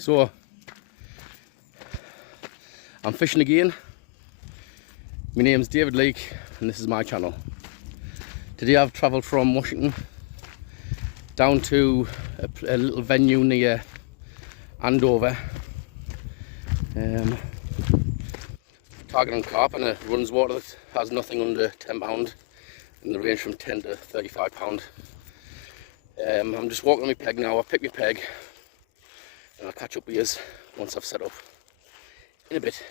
So I'm fishing again. My name's David Leake and this is my channel. Today I've travelled from Washington down to a little venue near Andover, targeting carp, and it runs water that has nothing under 10 pound in the range from 10 to 35 pound. I'm just walking on my peg now. I've picked my peg and I'll catch up with you once I've set up in a bit.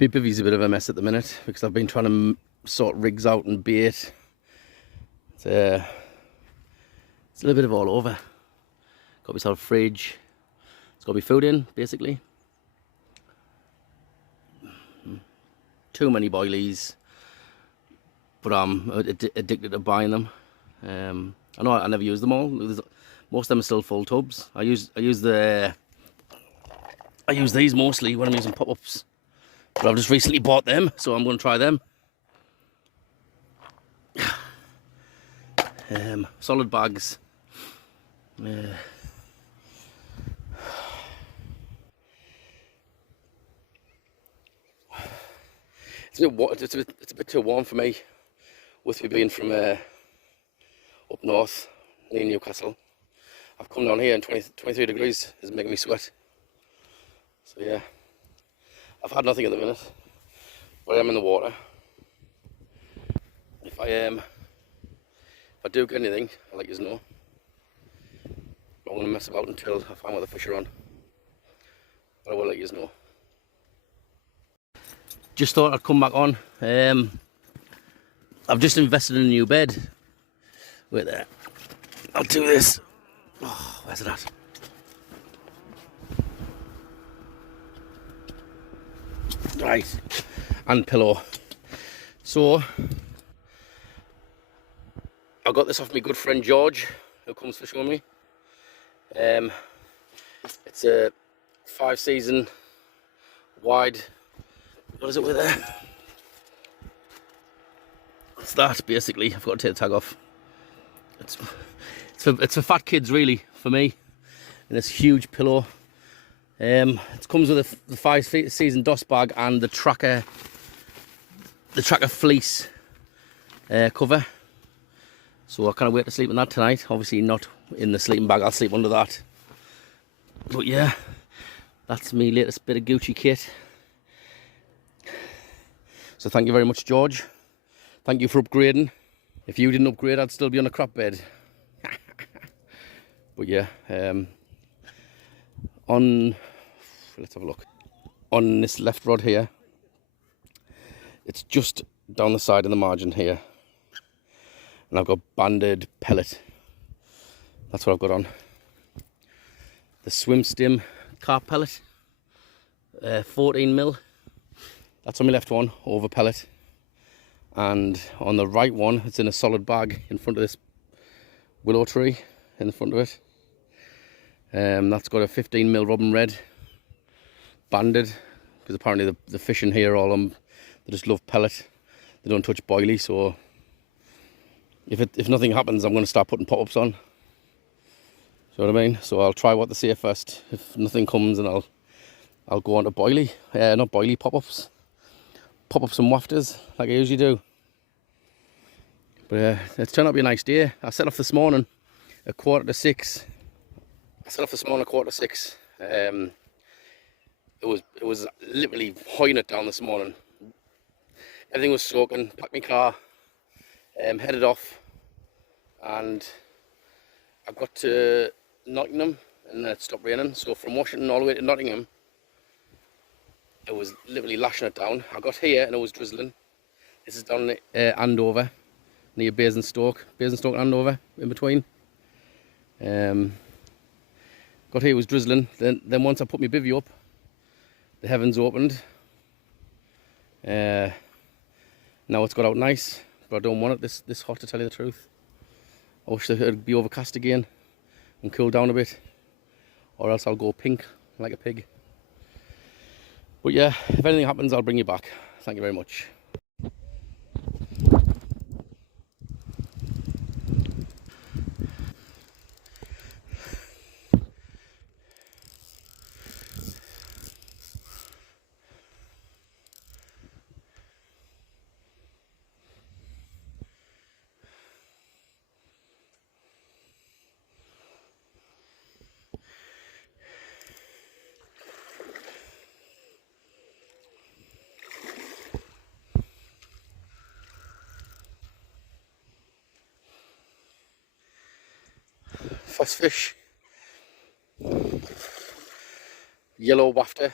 My bivvy's a bit of a mess at the minute because I've been trying to sort rigs out and bait. It's a little bit of all over. Got myself a fridge. It's got my food in, basically. Too many boilies, but I'm addicted to buying them. I know I never use them all. Most of them are still full tubs. I use these mostly when I'm using pop-ups. But I've just recently bought them, so I'm going to try them. Solid bags. It's a bit too warm for me, with me being from up north, near Newcastle. I've come down here and 23 degrees is making me sweat. So yeah. I've had nothing at the minute, but I am in the water. If I do get anything, I'll let you know. I'm going to mess about until I find what the fish are on, but I will let you know. Just thought I'd come back on. I've just invested in a new bed. Wait there. I'll do this. Oh, where's it at? Right, and pillow. So I got this off my good friend George, who comes fishing with me. It's a 5-season wide. What is it with there? It's that basically. I've got to take the tag off. It's for fat kids really, for me. And this huge pillow. It comes with the 5-season dust bag and the tracker fleece cover. So I can't wait to sleep in that tonight. Obviously not in the sleeping bag, I'll sleep under that. But yeah, that's my latest bit of Gucci kit. So thank you very much, George. Thank you for upgrading. If you didn't upgrade, I'd still be on a crap bed. But yeah, let's have a look. On this left rod here, it's just down the side of the margin here. And I've got banded pellet. That's what I've got on. The Swim Stim carp pellet. 14mm. That's on my left one, over pellet. And on the right one, it's in a solid bag in front of this willow tree, in the front of it. That's got a 15mm robin red. Banded, because apparently the fish in here all they just love pellet. They don't touch boilie, so if nothing happens, I'm going to start putting pop-ups on. See what I mean? So I'll try what they say first. If nothing comes, then I'll go on to boilie. Not boilie, pop-ups. Pop-ups and wafters, like I usually do. But it's turned out to be a nice day. I set off this morning at 5:45. It was literally hoying it down this morning. Everything was soaking. Packed my car, headed off, and I got to Nottingham and then it stopped raining. So from Washington all the way to Nottingham, it was literally lashing it down. I got here and it was drizzling. This is down Andover, near Basingstoke and Andover, in between. Got here, it was drizzling. Then once I put my bivvy up, the heavens opened. Now it's got out nice, but I don't want it this hot, to tell you the truth. I wish it'd be overcast again and cool down a bit, or else I'll go pink like a pig. But yeah, if anything happens, I'll bring you back. Thank you very much. First fish, yellow wafter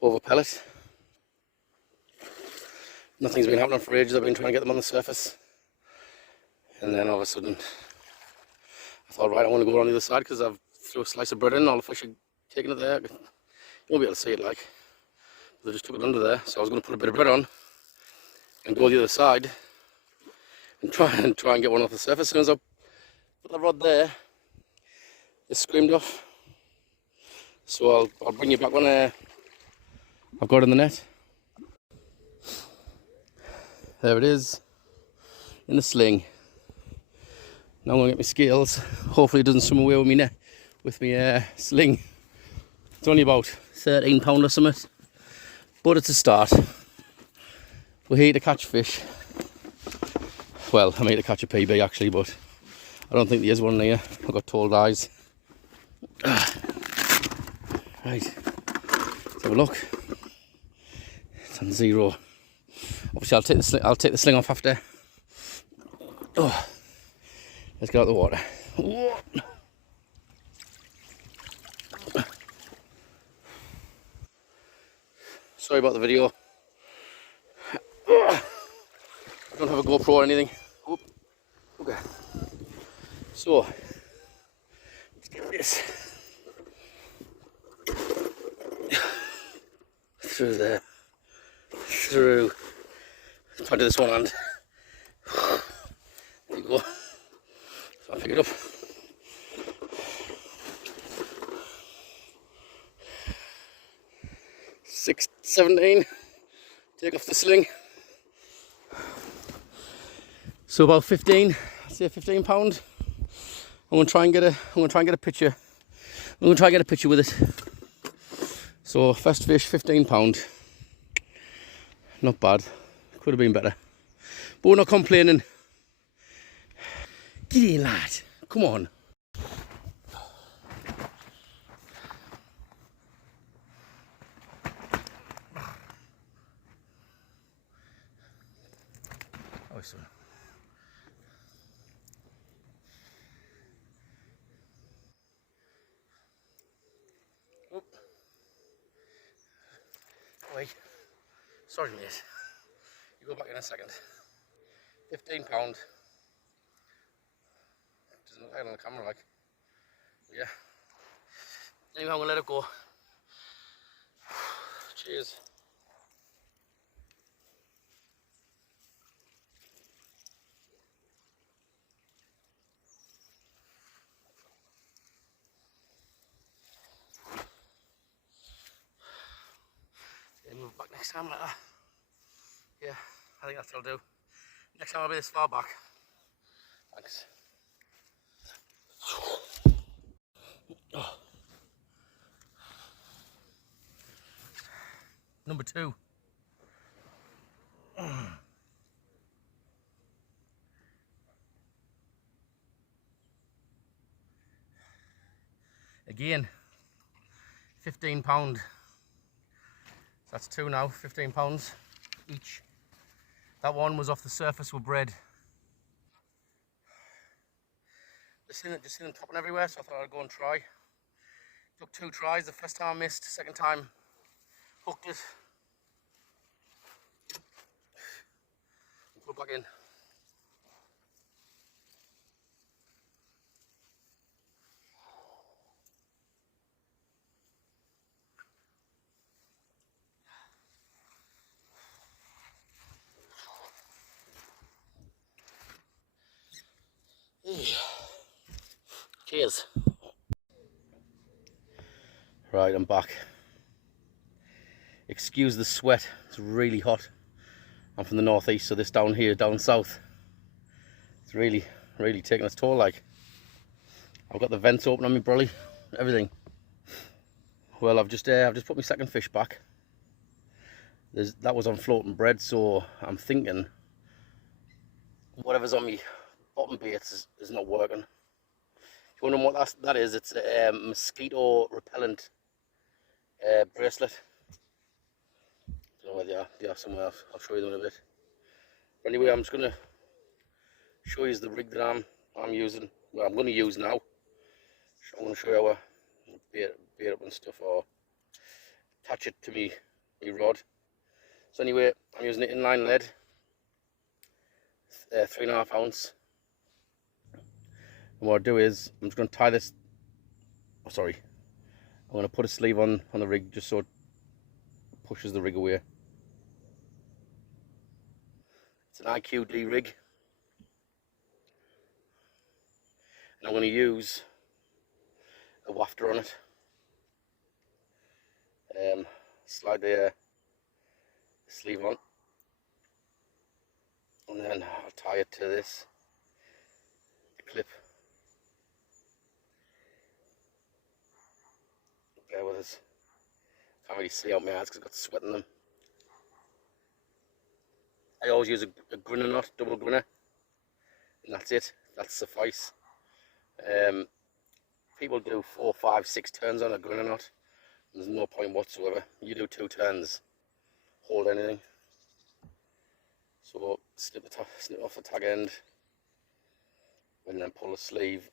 over pellet. Nothing's been happening for ages. I've been trying to get them on the surface, and then all of a sudden I thought, right, I want to go on the other side because I've threw a slice of bread in, all the fish are taking it there. You won't be able to see it, like, they just took it under there. So I was going to put a bit of bread on and go the other side and try and get one off the surface. As soon as I put the rod there, it screamed off. So I'll bring you back when I've got it in the net. There it is, in the sling. Now I'm going to get my scales. Hopefully it doesn't swim away with me net with my sling. It's only about 13 pound or something, but it's a start. We're here to catch fish. Well, I'm here to catch a PB actually, but I don't think there is one here. I've got told eyes. Right, let's have a look. It's on 0. Obviously, I'll take the sling off after. Oh, let's get out of the water. Whoa. Sorry about the video. I don't have a GoPro or anything. Oop. Okay. So, let's get this through there. Through. Try to do this one hand. There you go. So I'll pick it up. $6.17. Take off the sling. So about 15. I'd say 15 pound. I'm gonna try and get a picture. I'm gonna try and get a picture with it. So first fish, 15 pound. Not bad. Could have been better. But we're not complaining. Get in, lad. Come on. Oh, it's on. Oop. Wait. Sorry, mate. You go back in a second. 15 pound. Doesn't look like it on the camera, like. But yeah. Anyway, I'm gonna let it go. Cheers. Yeah, move back next time like that. Yeah, I think that's what I'll do. Next time I'll be this far back. Thanks. Oh. Number 2. Again, 15 pound. That's 2 now, 15 pounds each. That one was off the surface with bread. Just seen them topping everywhere, so I thought I'd go and try. Took 2 tries. The first time I missed, second time hooked it. Put it back in. Cheers. Right, I'm back. Excuse the sweat, it's really hot. I'm from the northeast, so this down here, down south, it's really taking its toll. Like, I've got the vents open on my brolly, everything. Well, I've just put my second fish back. That was on floating bread, so I'm thinking whatever's on me bottom baits is not working. If you're wondering what that is, it's a mosquito repellent bracelet. I don't know where they are. They are somewhere else. I'll show you them in a bit. But anyway, I'm just gonna show you the rig that I'm using. Well, I'm gonna use now. I'm gonna show you how I bait up and stuff, or attach it to me rod. So anyway, I'm using an inline lead, 3.5 ounce. And what I do is, I'm just going to tie this, I'm going to put a sleeve on the rig just so it pushes the rig away. It's an IQD rig. And I'm going to use a wafter on it. Slide the sleeve on. And then I'll tie it to the clip. Bear with us. Can't really see out my eyes because I've got sweat in them. I always use a grinner knot, double grinner, and that's it. That's suffice. People do 4, 5, 6 turns on a grinner knot. There's no point whatsoever. You do 2 turns, hold anything. So snip off the tag end, and then pull a sleeve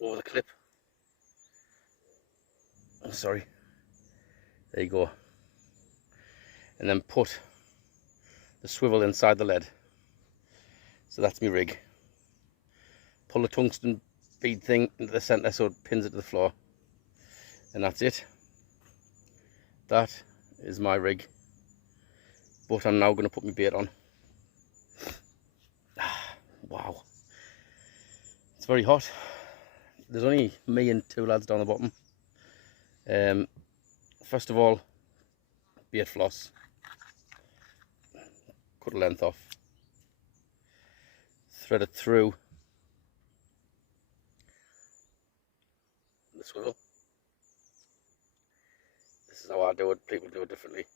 over the clip. Oh, sorry. There you go. And then put the swivel inside the lead. So that's my rig. Pull the tungsten bead thing into the centre so it pins it to the floor. And that's it. That is my rig. But I'm now going to put my bait on. Wow. It's very hot. There's only me and 2 lads down the bottom. First of all, bait floss. Cut a length off. Thread it through the swivel. This is how I do it. People do it differently.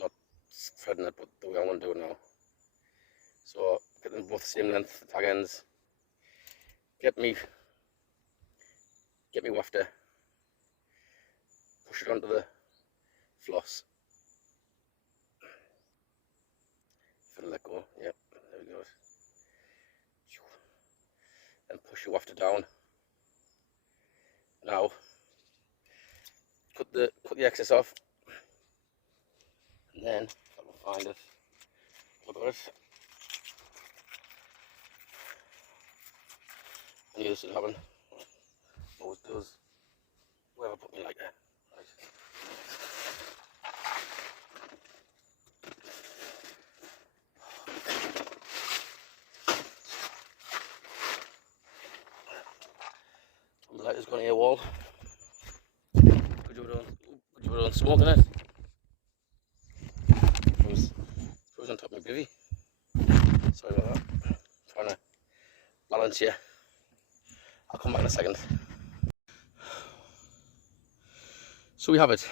Not threading it, but the way I want to do it now. So get them both the same length, the tag ends. Get me wafter. Push it onto the floss. If it'll let go, yep, there we go. Then push your wafter down. Now, cut the excess off, and then if I can find it, look at it. I knew this would happen. Always does. Where have I put me like that? Right. The lighter's gone here, wall. Could you put on smoke in it? Froze on top of my bivvy. Sorry about that. I'm trying to balance here. I'll come back in a second. So we have it.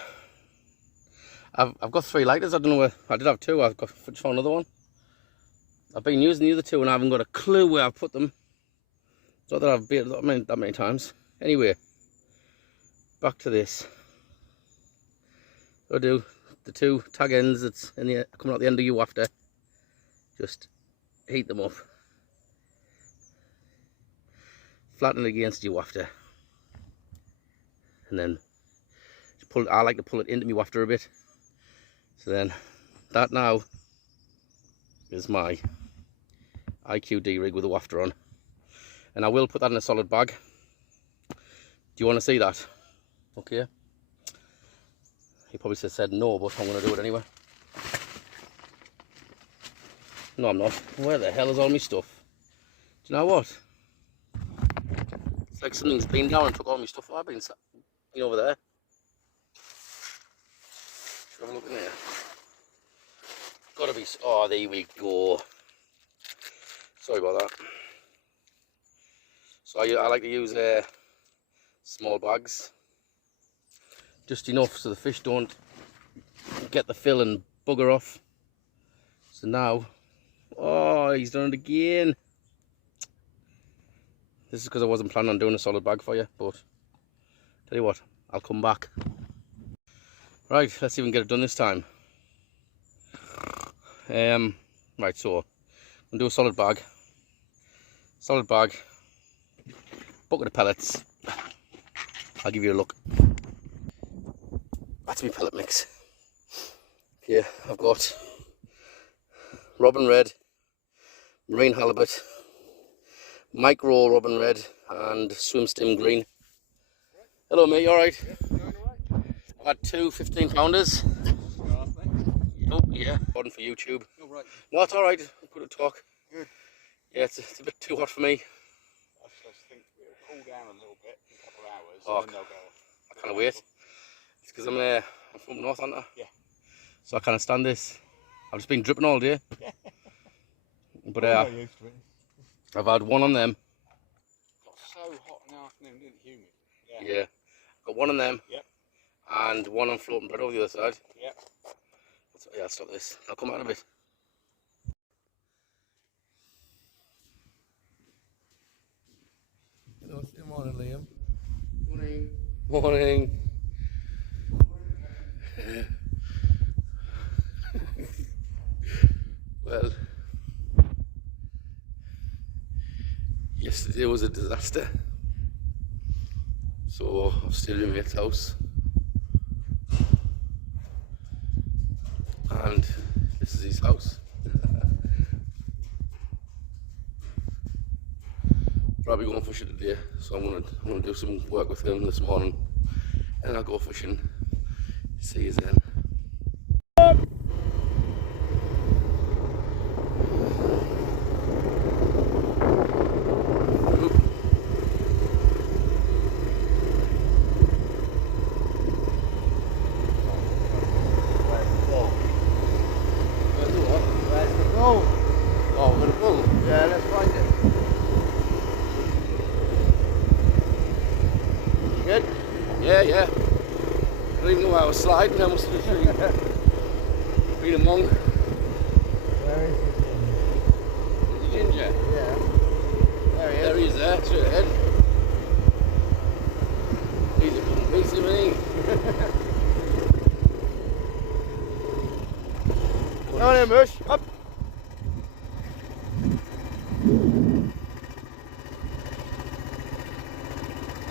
I've got 3 lighters. I don't know where I did have 2. I've got just found another one. I've been using the other 2 and I haven't got a clue where I've put them. It's not that I've baited that many times. Anyway, back to this. I'll do the 2 tag ends that's coming out the end of your wafter. Just heat them up. Flatten it against your wafter. And then I like to pull it into my wafter a bit. So then that now is my IQD rig with a wafter on. And I will put that in a solid bag. Do you want to see that? Okay. He probably said no, but I'm going to do it anyway. No, I'm not. Where the hell is all my stuff? you know what? It's like something's been down and took all my stuff. I've been over there. Let's have a look in there. Gotta be. Oh, there we go. Sorry about that. So I like to use small bags, just enough so the fish don't get the fill and bugger off. So now, oh, he's done it again. This is because I wasn't planning on doing a solid bag for you, but tell you what, I'll come back. Right, let's see if we can get it done this time. Right, so I'm gonna do a solid bag, bucket of pellets. I'll give you a look. That's my pellet mix. Here I've got robin red, marine halibut, micro robin red, and swim stim green. Hello mate, you alright? Yeah, right. I've had two 15-pounders. Oh yeah, one for YouTube. Oh, right. No, it's alright, good to talk. Good. Yeah, it's a bit too hot for me. I just think it'll cool down a little bit in a couple of hours, Oh, and then they'll go off. I can't wait. It's because I'm from north, aren't I? Yeah. So I can't stand this. I've just been dripping all day. But I'm not used to it. I've had one on them. Got so hot in the afternoon, didn't it? Humid. Yeah. Got one on them. Yep. And one on floating bread over the other side. Yep. So, yeah, I'll stop this. I'll come out in a bit. Good morning, Liam. Morning. Morning. Well, yesterday was a disaster. So I've stayed in my mate's house, and this is his house. Probably going fishing today, so I'm gonna do some work with him this morning, and I'll go fishing. See you then. Oh, we're gonna go. Yeah, let's find it. You good? Yeah. I don't even know why I was sliding. I must have been among. Where is The ginger. he? Yeah. There he is. There he is there, straight ahead. He's a fucking piece of me. Come on in, Bush. Up.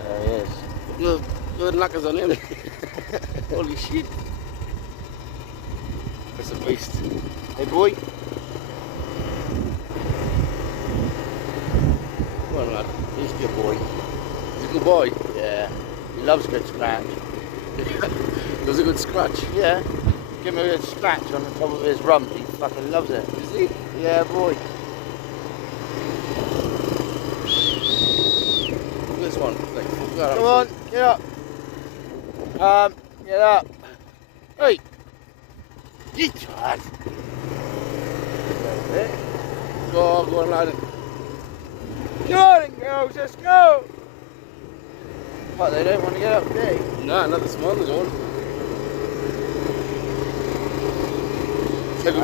There he is. Good knackers on him. Holy shit. That's a beast. Hey, boy. Come on, lad. He's a good boy. He's a good boy. Yeah. He loves a good scratch. It was a good scratch. Yeah. Give him a good scratch on the top of his rump. He fucking loves it. Is he? Yeah, boy. This one. Come on, get up. Get up. Hey. Get lad. Go on, lad. Come on, girls, let's go. What, they don't want to get up, do they? Nah, not this morning, they don't. It's like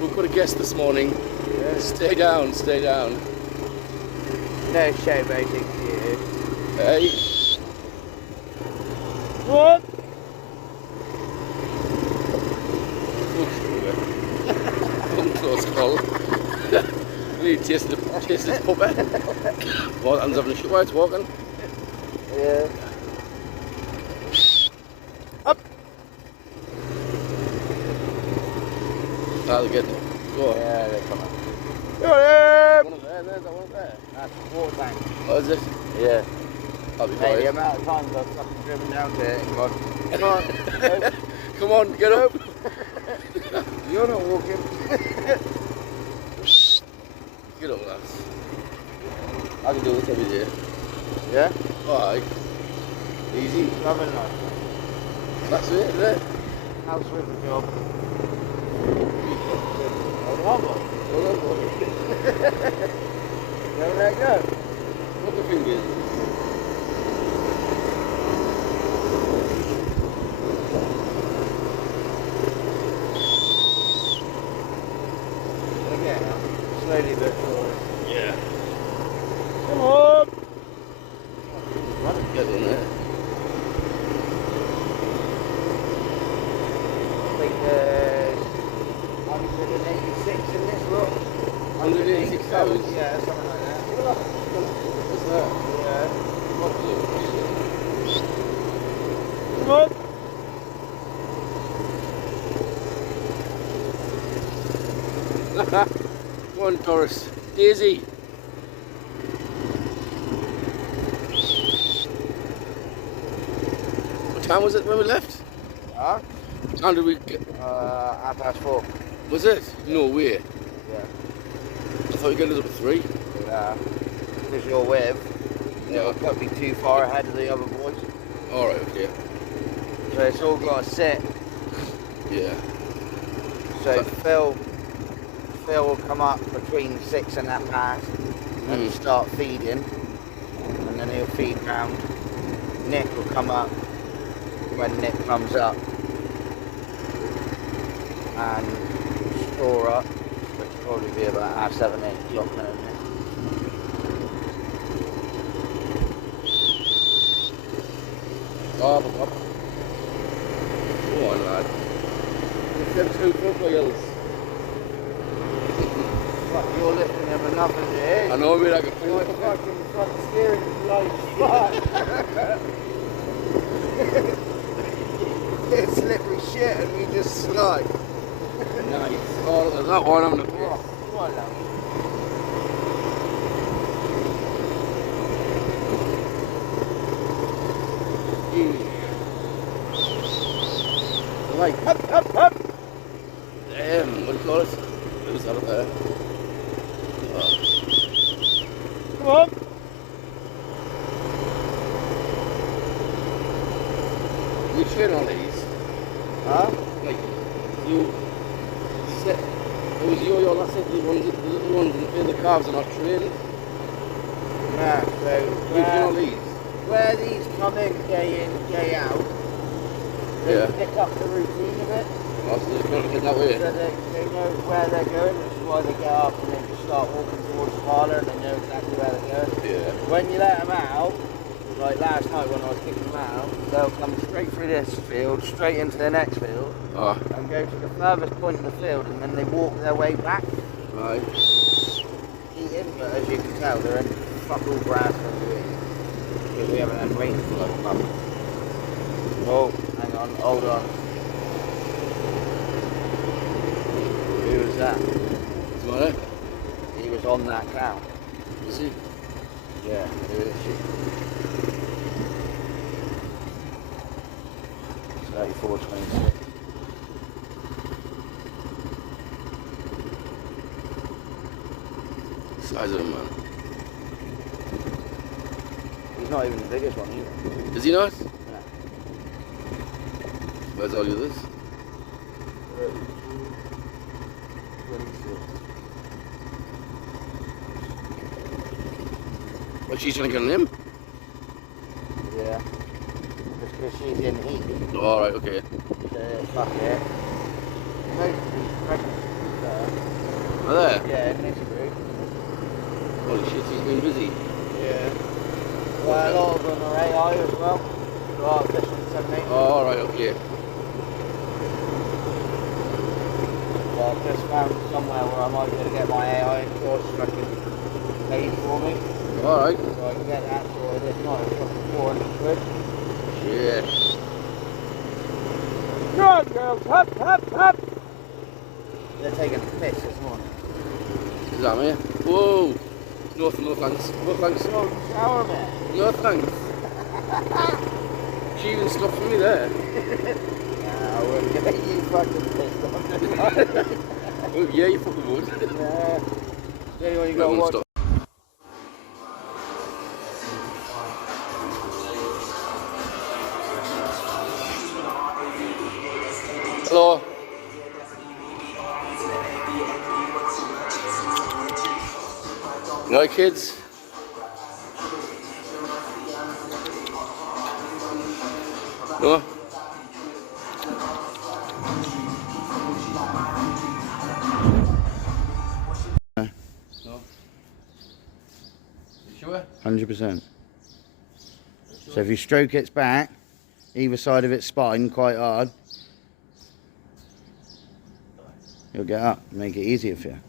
we've got a guest this morning. Yeah. Stay down, stay down. No show baiting for you. Hey. What? Close call. We need to taste this puppy. Well, I'm having a shit while it's walking. Yeah. Up. That'll get go. Yeah, they come up. Go One of there, there's that one there. That's the water tank. Oh, is it? Yeah. I'll be Mate, the quiet. amount of times I've fucking driven down to it. Come on. Come on. Come on, get up. You're not walking. Get up, lads. I can do this every day. Yeah? Alright. Easy. Loving life. That's it, isn't it? House with the job. Hold on, boy. Hold on, boy. Don't let go. What the fingers? Again, slowly but surely. Yeah. Come on! Get in there. I think there's 186 in this lot. 186,000? Yeah, something like that. What's that? Yeah. What is Come on! it? Come on, Doris. Daisy. What time was it when we left? Huh? What time did we get? 4:30. Was it? No way. Yeah. I thought we were getting us up at 3. Yeah. Because you're with, it'll put me too far ahead of the other boys. Alright, okay. So it's all got to sit. Yeah. So Phil will come up between 6 and 5:30 and start feeding, and then he'll feed round. Nick will come up when Nick comes up and store up, which will probably be about 7, 8 o'clock now. Up. Go on, lad. It's them 2 footballs. Fuck, you're lifting him enough as it is. I know, mate, I can feel You're it. fucking front steering like fuck. It's slippery shit and we just slide. Nice. Oh, there's that one on the Come on, love. Like, up. Damn, what do you call it? Who's that up there? Oh. Come on. You train on these? Huh? Like, you set, it was your last set, the little ones, and the calves are not trained. Yeah, so You train on these? where these come in, day out, they Yeah. pick up the routine of it. Oh, so they're going to get that way? So they know where they're going, which is why they get up and they just start walking towards the parlour and they know exactly where they're going. Yeah. When you let them out, like last night when I was kicking them out, they'll come straight through this field, straight into the next field, Oh, and go to the furthest point of the field, and then they walk their way back, right. eating, but as you can tell, they're in fuck all grass and weed, because we haven't had rain for like a month. Oh, hang on, hold on. Who was that? Is that it? He was on that cow. Was he? Yeah, who is she? 34.26. Size of him, man. He's not even the biggest one either. Is he not? No. Where's all the others? 26. What's she trying to get on him? Yeah. Just because she's in heat. Oh, alright, okay. So fuck it. Most of these pregnant Oh, there? yeah, in this group. Holy shit, he's been busy. Yeah. Well, a lot of them are AI as well. So artificial insemination. Oh, alright, okay. So I've just found somewhere where I might be able to get my AI course fucking paid for me. Alright. So I can get that sorted. If not, it's fucking 400 quid. Shit. Come on, girls. Hop. They're taking a piss this morning. Is that me? Whoa. No thanks. No thanks. Oh, shower man. No thanks. She even stopped for me there. Nah, I wouldn't get you fucking pissed off. Oh, yeah, you fucking would. Nah. Anyway, you got Everyone to watch. stop. Hello. You know, kids? No? No. You sure? 100%. So if you stroke its back, either side of its spine quite hard, you'll get up, make it easier for you.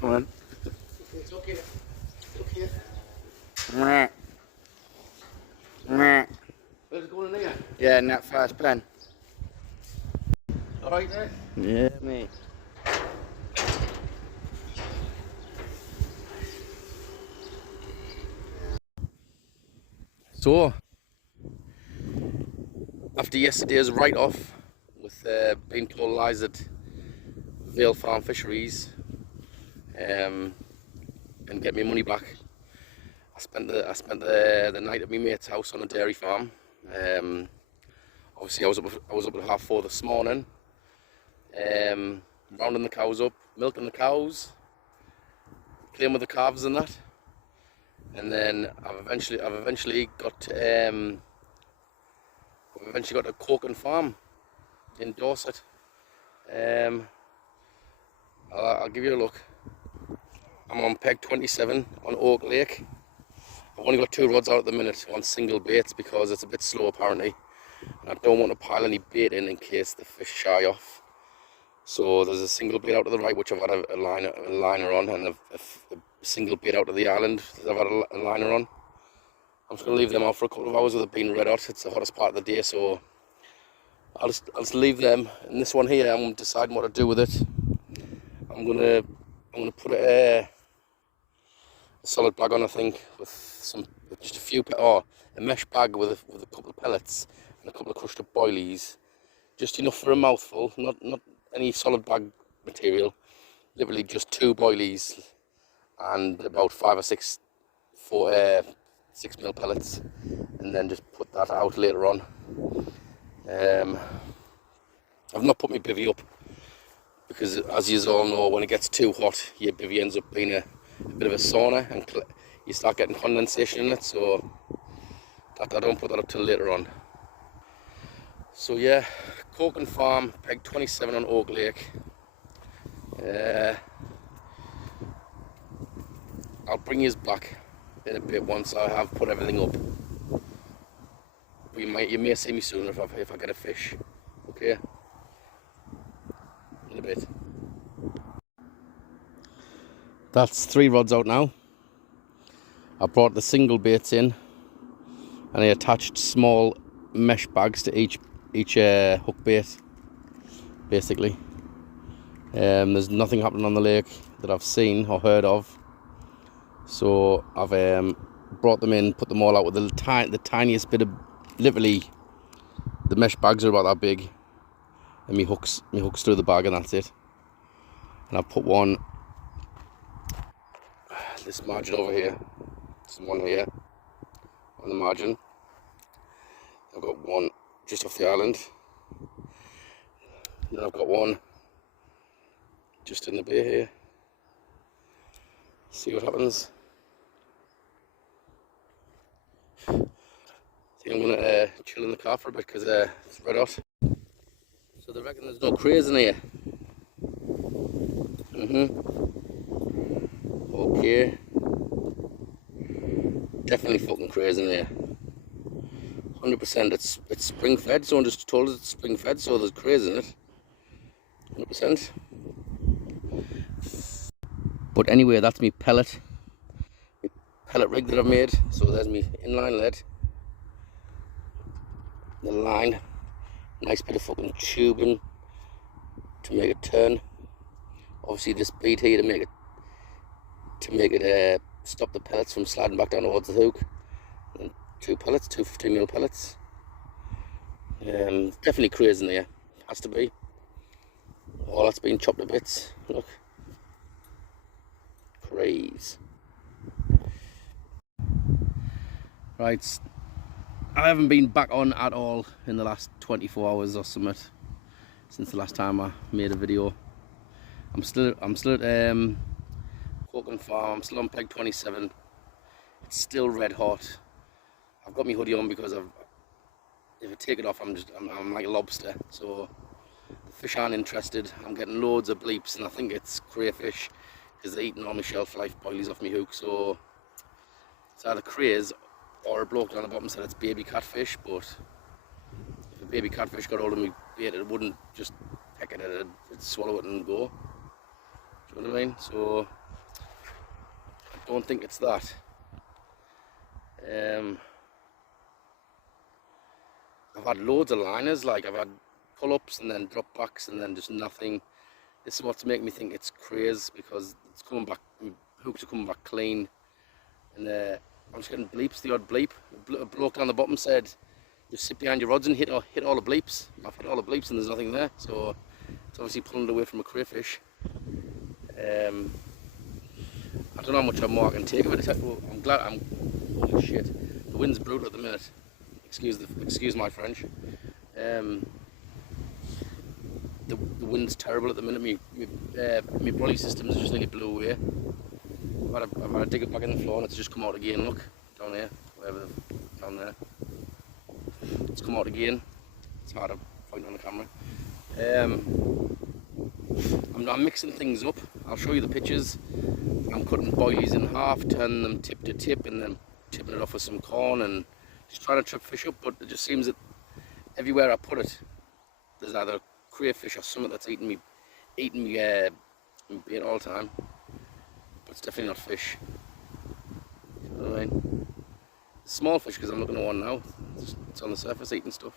Come on. It's okay. It's okay. Meh. Meh. Where's it going in here? Yeah, in that first pen. Alright there? Yeah, mate. So, after yesterday's write-off with being told lies at Vale Farm Fisheries and get my money back, I spent the night at my mate's house on a dairy farm. Obviously, I was up at 4:30 this morning, rounding the cows up, milking the cows, playing with the calves and that. And then I've eventually got to Corkin Farm in Dorset. I'll give you a look. I'm on peg 27 on Oak Lake. I've only got 2 rods out at the minute on single baits because it's a bit slow apparently, and I don't want to pile any bait in case the fish shy off. So there's a single bait out to the right which I've had a liner on, and a single bait out to the island I've had a liner on. I'm just going to leave them out for a couple of hours with it being red hot. It's the hottest part of the day, so I'll just leave them. And this one here, I'm deciding what to do with it. I'm gonna put a solid bag on, I think, with just a mesh bag with a couple of pellets and a couple of crushed up boilies, just enough for a mouthful, not any solid bag material, literally just 2 boilies and about 5 or 6 6mm pellets, and then just put that out later on. I've not put my bivvy up because, as you all know, when it gets too hot, your bivvy ends up being a bit of a sauna and you start getting condensation in it, so I don't put that up till later on. So yeah, Corkin Farm, peg 27 on Oak Lake. I'll bring you back in a bit once I have put everything up. But you may see me soon if I get a fish. Okay? In a bit. That's 3 rods out now. I brought the single baits in, and I attached small mesh bags to each hook bait, basically. There's nothing happening on the lake that I've seen or heard of, so I've brought them in, put them all out with the tiniest bit of, literally, the mesh bags are about that big, and me hooks through the bag, and that's it. And I've put one, this margin over here, this one here on the margin. I've got one just off the island, then I've got one just in the bay here. See what happens. I think I'm gonna chill in the car for a bit because it's red hot. So they reckon there's no crays in here. Okay. Definitely fucking crays in there. 100%. It's spring fed. Someone just told us it's spring fed, so there's crays in it. 100%. But anyway, that's my pellet rig that I've made. So there's my inline lead, the line, nice bit of fucking tubing to make it turn. Obviously this bead here to make it stop the pellets from sliding back down towards the hook. And 2 pellets, 2 15mm pellets. Definitely crays in there, has to be. All that's been chopped to bits. Look. Craze. Right, I haven't been back on at all in the last 24 hours or something since the last time I made a video. I'm still at Coke Farm. I'm still on peg 27. It's still red hot. I've got my hoodie on because if I take it off, I'm like a lobster. So the fish aren't interested. I'm getting loads of bleeps, and I think it's crayfish because they're eating all my shelf life boilies off my hook. So it's either crays or a bloke down the bottom said it's baby catfish. But if a baby catfish got hold of me bait, it wouldn't just peck at it, it'd swallow it and go. Do you know what I mean? So I don't think it's that. I've had loads of liners, like I've had pull-ups and then drop-backs and then just nothing. This is what's making me think it's craze, because it's coming back, hooks are coming back clean, and I'm just getting bleeps, the odd bleep. A bloke down the bottom said, just sit behind your rods and hit all the bleeps. I've hit all the bleeps and there's nothing there, so it's obviously pulling it away from a crayfish. I don't know how much more I can take of it. I'm glad holy shit, the wind's brutal at the minute. Excuse my French. The wind's terrible at the minute. My brolly system's just nearly blew away. I've had to dig it back in the floor and it's just come out again. Look, down here, down there. It's come out again. It's hard to point on the camera. I'm mixing things up. I'll show you the pictures. I'm cutting boilies in half, turning them tip to tip, and then tipping it off with some corn and just trying to trip fish up. But it just seems that everywhere I put it, there's either crayfish or something that's eating me bait all the time. But it's definitely not fish. You know what I mean? It's small fish, because I'm looking at one now. It's on the surface eating stuff.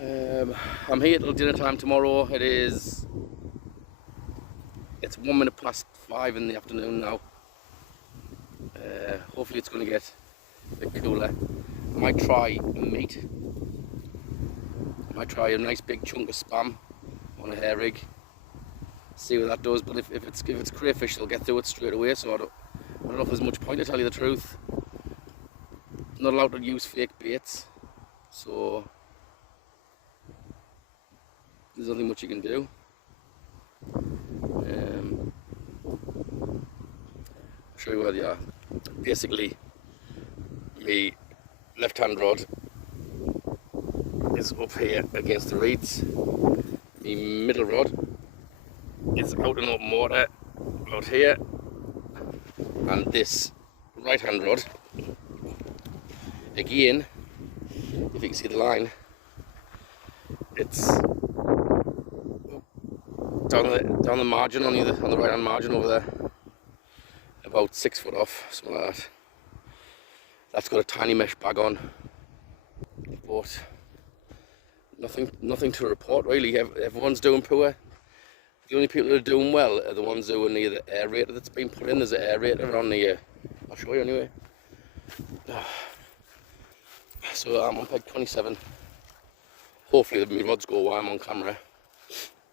I'm here till dinner time tomorrow. It's 1 minute past 5 in the afternoon now. Hopefully it's going to get a bit cooler. I might try meat. I might try a nice big chunk of spam on a hair rig. See what that does. But if it's crayfish, they'll get through it straight away. So I don't know if there's much point, to tell you the truth. I'm not allowed to use fake baits, so there's nothing much you can do. I'll show you where they are. Basically, my left-hand rod is up here against the reeds. My middle rod is out in open water out here, and this right-hand rod, again, if you can see the line, it's down the margin on the right hand margin over there, about 6 foot off, something like that. That's got a tiny mesh bag on, but nothing to report really. Everyone's doing poor. The only people that are doing well are the ones who are near the aerator that's been put in. There's an aerator on the I'll show you anyway. So I'm on peg 27. Hopefully my rods go while I'm on camera.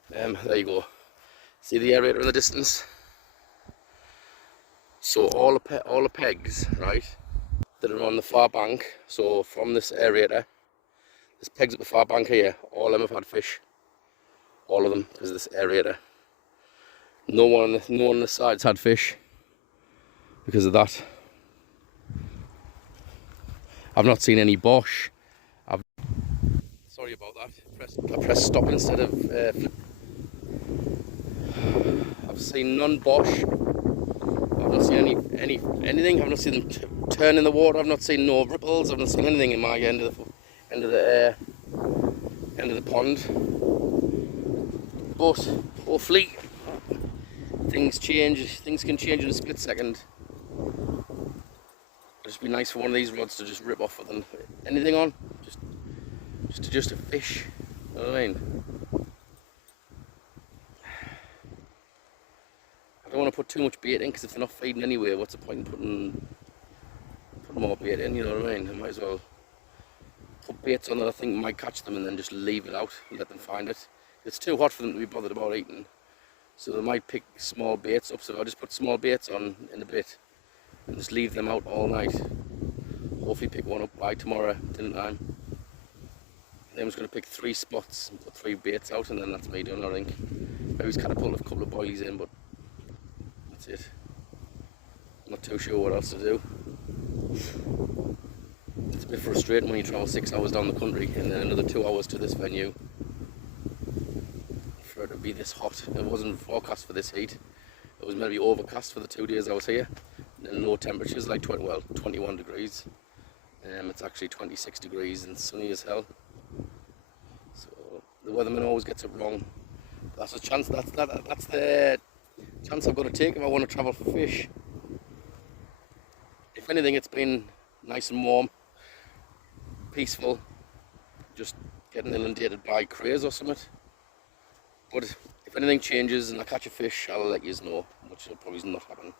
There you go. See the aerator in the distance? So all the pegs, right, that are on the far bank, so from this aerator, there's pegs at the far bank here, all of them have had fish. All of them, because of this aerator. No one on the sides had fish because of that. I've not seen any bosh. Sorry about that. I pressed stop instead of flip. I've seen none bosh. I've not seen anything. I've not seen them turn in the water. I've not seen no ripples. I've not seen anything in my end of the pond. But hopefully things change. Things can change in a split second. It'd just be nice for one of these rods to just rip off with anything on, just a fish. You know what I mean? I don't want to put too much bait in, because if they're not feeding anyway, what's the point in putting more bait in? You know what I mean? I might as well put baits on that I think might catch them, and then just leave it out and let them find it. It's too hot for them to be bothered about eating, so they might pick small baits up. So I just put small baits on in a bit and just leave them out all night. hopefully pick one up by tomorrow dinner time. Then I'm just going to pick 3 spots and put 3 baits out, and then that's me done, I think. Maybe just catapult a couple of boilies in, but that's it. I'm not too sure what else to do. It's a bit frustrating when you travel 6 hours down the country and then another 2 hours to this venue for it to be this hot. It wasn't forecast for this heat. It was maybe overcast for the 2 days I was here. And then low temperatures, like 21 degrees. It's actually 26 degrees and sunny as hell. So the weatherman always gets it wrong. That's a chance. That's the chance I've got to take if I want to travel for fish. If anything, it's been nice and warm, peaceful, just getting inundated by crays or something. But if anything changes and I catch a fish, I'll let you know, which will probably not happen.